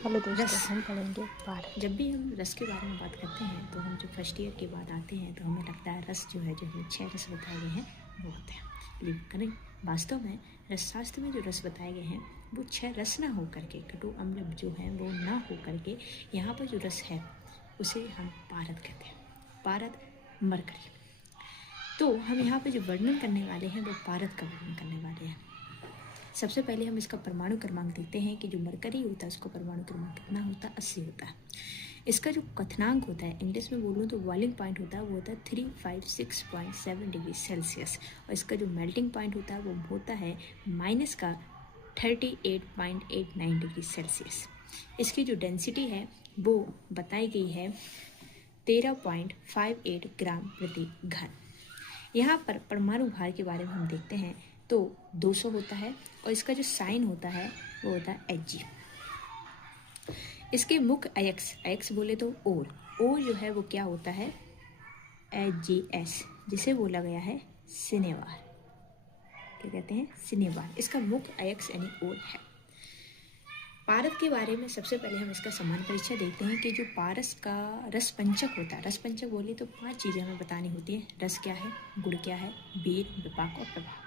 Hello दोस्तों, रस। हम पढ़ेंगे भारत। जब भी हम रस के बारे में बात करते हैं तो हम जब फर्स्ट ईयर के बाद आते हैं तो हमें लगता है रस जो है 6 रस बताए गए हैं वो होते हैं। लेकिन करें वास्तव में रसशास्त्र में जो रस बताए गए हैं वो 6 रस ना हो करके, कटु अम्ल जो है वो ना हो करके, यहाँ पर जो रस है उसे हम पारद कहते हैं। पारद मरकरी। तो हम यहाँ पे जो वर्णन करने वाले हैं वो पारद का वर्णन करने वाले हैं। सबसे पहले हम इसका परमाणु क्रमांक देखते हैं कि जो मरकरी होता है उसका परमाणु क्रमांक कितना होता है, 80 होता है। इसका जो कथनांक होता है, इंग्लिश में बोलूँ तो बॉइलिंग पॉइंट होता है, वो होता है 356.7 डिग्री सेल्सियस। और इसका जो मेल्टिंग पॉइंट होता है वो होता है माइनस का 38.89 डिग्री सेल्सियस। इसकी जो डेंसिटी है वो बताई गई है 13.58 ग्राम प्रति घन। यहाँ पर परमाणु भार के बारे में हम देखते हैं तो 200 होता है और इसका जो साइन होता है वो होता है Hg। इसके मुख्य अयस्क बोले तो ओर जो है वो क्या होता है, Hgs, जिसे बोला गया है सिनेवार। क्या कहते हैं, सिनेवार। इसका मुख्य अयस्क यानी ओर है। पारद के बारे में सबसे पहले हम इसका सामान्य परिचय देखते हैं कि जो पारस का रस पंचक होता है, रस पंचक बोले तो 5 चीज़ें हमें बतानी होती हैं। रस क्या है, गुण क्या है, वीर, विपाक और प्रभाव।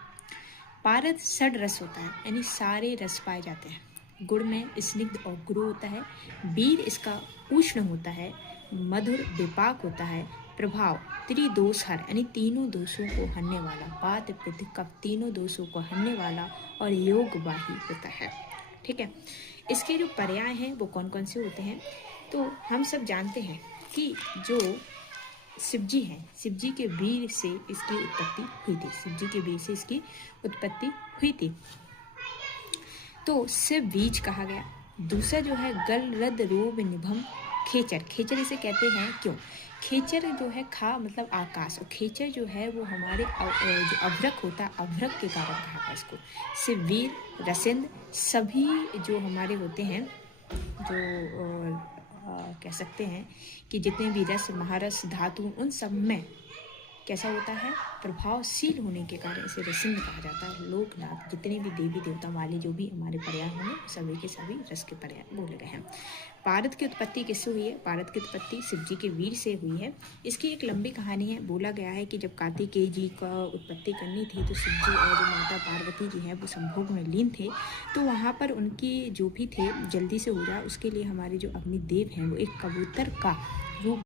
पारद षड रस होता है यानी सारे रस पाए जाते हैं। गुण में स्निग्ध और गुरु होता है। वीर इसका उष्ण होता है। मधुर विपाक होता है। प्रभाव त्रिदोषहर यानी तीनों दोषों को हरने वाला, वात पित्त कफ तीनों दोषों को हरने वाला और योगवाही होता है। ठीक है। इसके जो पर्याय हैं वो कौन कौन से होते हैं, तो हम सब जानते हैं कि जो शिवजी हैं, शिवजी के वीर से इसकी उत्पत्ति हुई थी। शिवजी के वीर से इसकी उत्पत्ति हुई थी, तो शिव बीज कहा गया। दूसरा जो है गलरद रोब निभम खेचर। खेचर इसे कहते हैं क्यों, खेचर जो है खा मतलब आकाश, और खेचर जो है वो हमारे जो अभ्रक होता है, अभ्रक के कारण कहा गया इसको। शिववीर, रसेंद्र, सभी जो हमारे होते हैं, जो कह सकते हैं कि जितने भी रस, महारस, धातु, उन सब में कैसा होता है, प्रभावशील होने के कारण इसे रसिंद कहा जाता है। लोकनाथ, जितने भी देवी देवता वाले जो भी हमारे पर्याय होंगे सभी के सभी रस के पर्याय बोले गए हैं। पारद की उत्पत्ति किससे हुई है, पारद की उत्पत्ति शिवजी के वीर से हुई है। इसकी एक लंबी कहानी है। बोला गया है कि जब कार्तिकेय जी का उत्पत्ति करनी थी तो शिवजी और जो माता पार्वती जी हैं वो संभोग में लीन थे, तो वहाँ पर उनकी जो भी थे जल्दी से हो जाए उसके लिए हमारे जो अग्निदेव हैं वो एक कबूतर का